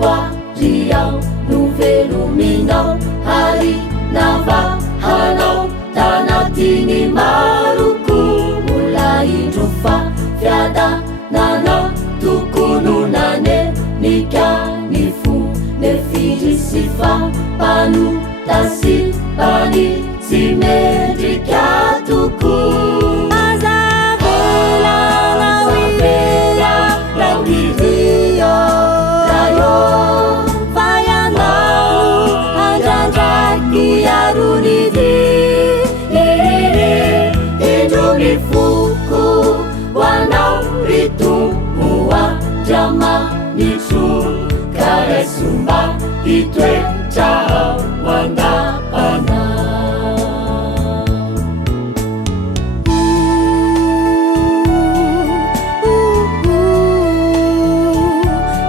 namboariao no velominao harina vahanao tanatiny maroko mbola indro fa fiadananao tokononane nikanyfo nefidry sy fampanotasipany tsy mendrika toko Fuku wanau ritumua jamanichu karesumba itwe cha wandapana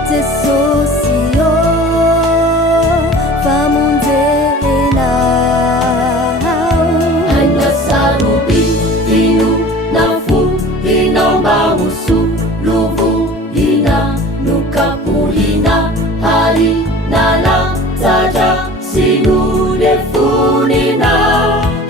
tesosio famunzena hanya sarubi Musu luvu ina nukapulina hari nala zaja sinu defunina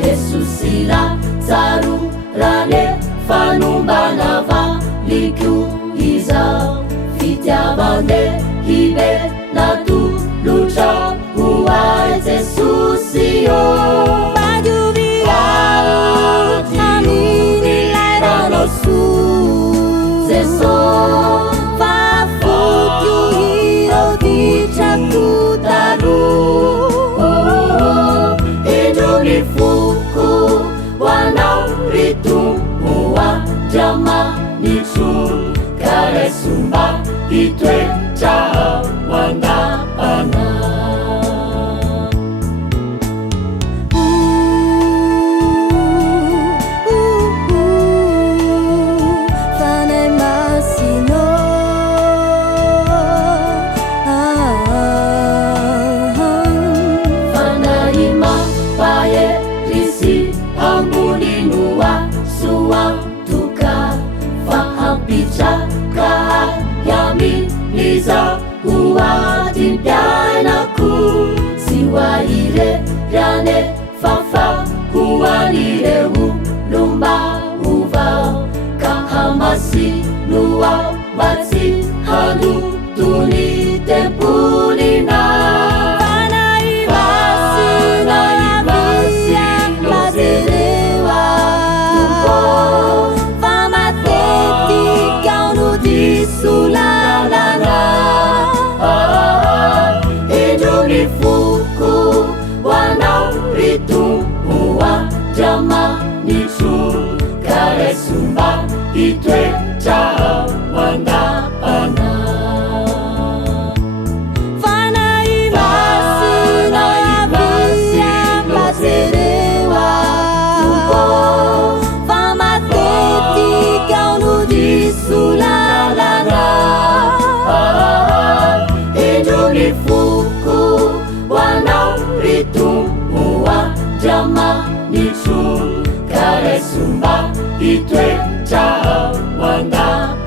Jesusila zaru rane fanumbanava liku iza fitiavande hibe natu lucha huai Jesusio Seso fa futyu hiro di chakutaru Iduni fuku wanau ritumua jamanichu karesumba itwe cha wandapana Niza uwatimpianaku siwaire rane fafa kuwanire lumba uvao kahamasi nuwa basi hadu tuni tempulina Fuku wanau ritumua jamanichu karesumba itwe cha wandapana Fuku wanau ritumua jamanichu karesumba itwe cha wandapana